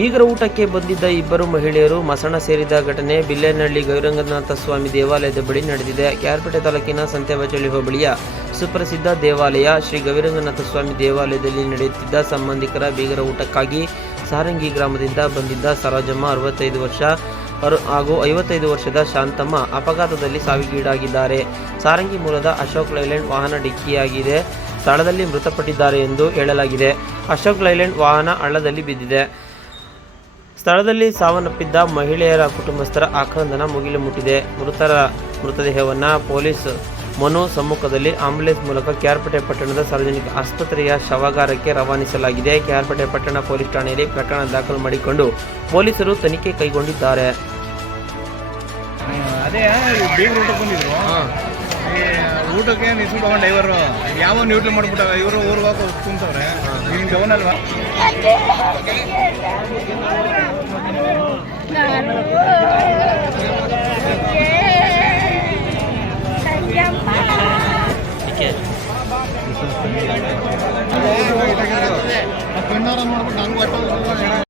ಬೀಗರ ಊಟಕ್ಕೆ ಬಂದಿದ್ದ ಇಬ್ಬರು ಮಹಿಳೆಯರು ಮಸಣ ಸೇರಿದ ಘಟನೆ ಬಿಲ್ಲೇನಹಳ್ಳಿ ಗೌರಂಗನಾಥ ಸ್ವಾಮಿ ದೇವಾಲಯದ ಬಳಿ ನಡೆದಿದೆ. ಕ್ಯಾರ್ಪೇಟೆ ತಾಲೂಕಿನ ಸಂತೆಬಚಳ್ಳಿ ಹೋಬಳಿಯ ಸುಪ್ರಸಿದ್ಧ ದೇವಾಲಯ ಶ್ರೀ ಗವಿರಂಗನಾಥ ಸ್ವಾಮಿ ದೇವಾಲಯದಲ್ಲಿ ನಡೆಯುತ್ತಿದ್ದ ಸಂಬಂಧಿಕರ ಬೀಗರ ಊಟಕ್ಕಾಗಿ ಸಾರಂಗಿ ಗ್ರಾಮದಿಂದ ಬಂದಿದ್ದ ಸರೋಜಮ್ಮ ಅರವತ್ತೈದು ವರ್ಷ ಹಾಗೂ ಐವತ್ತೈದು ವರ್ಷದ ಶಾಂತಮ್ಮ ಅಪಘಾತದಲ್ಲಿ ಸಾವಿಗೀಡಾಗಿದ್ದಾರೆ. ಸಾರಂಗಿ ಮೂಲದ ಅಶೋಕ್ ಲೈಲ್ಯಾಂಡ್ ವಾಹನ ಡಿಕ್ಕಿಯಾಗಿದೆ. ಸ್ಥಳದಲ್ಲಿ ಮೃತಪಟ್ಟಿದ್ದಾರೆ ಎಂದು ಹೇಳಲಾಗಿದೆ. ಅಶೋಕ್ ಲೈಲ್ಯಾಂಡ್ ವಾಹನ ಹಳ್ಳದಲ್ಲಿ ಬಿದ್ದಿದೆ. ಸ್ಥಳದಲ್ಲಿ ಸಾವನ್ನಪ್ಪಿದ್ದ ಮಹಿಳೆಯರ ಕುಟುಂಬಸ್ಥರ ಆಕ್ರಂದನ ಮುಗಿಲು ಮುಟ್ಟಿದೆ. ಮೃತರ ಮೃತದೇಹವನ್ನು ಪೊಲೀಸ್ ಮನು ಸಮ್ಮುಖದಲ್ಲಿ ಆಂಬ್ಯುಲೆನ್ಸ್ ಮೂಲಕ ಕ್ಯಾರ್ಪೇಟೆ ಪಟ್ಟಣದ ಸಾರ್ವಜನಿಕ ಆಸ್ಪತ್ರೆಯ ಶವಾಗಾರಕ್ಕೆ ರವಾನಿಸಲಾಗಿದೆ. ಕ್ಯಾರ್ಪೇಟೆ ಪಟ್ಟಣ ಪೊಲೀಸ್ ಠಾಣೆಯಲ್ಲಿ ಪ್ರಕರಣ ದಾಖಲು ಮಾಡಿಕೊಂಡು ಪೊಲೀಸರು ತನಿಖೆ ಕೈಗೊಂಡಿದ್ದಾರೆ. ಅದೇ ಊಟಕ್ಕೆ ಬಂದಿದ್ರು. ಈ ಊಟಕ್ಕೆ ನಿಲ್ಸ್ಬಿಟ್ಟು ಡ್ರೈವರು ಯಾವ ನ್ಯೂಟ್ಲಿ ಮಾಡ್ಬಿಟ್ಟ ಇವರು ಊರಿಗೆ ಹೋಗಿ ಕುಂತವ್ರೆ. ನಿಮ್ಗೆ ಅಲ್ವಾ ಸಂಜಮ್ಮ ಕಣ್ಣಾರ ಮಾಡ್ಬಿಟ್ಟು ಹಂಗೆ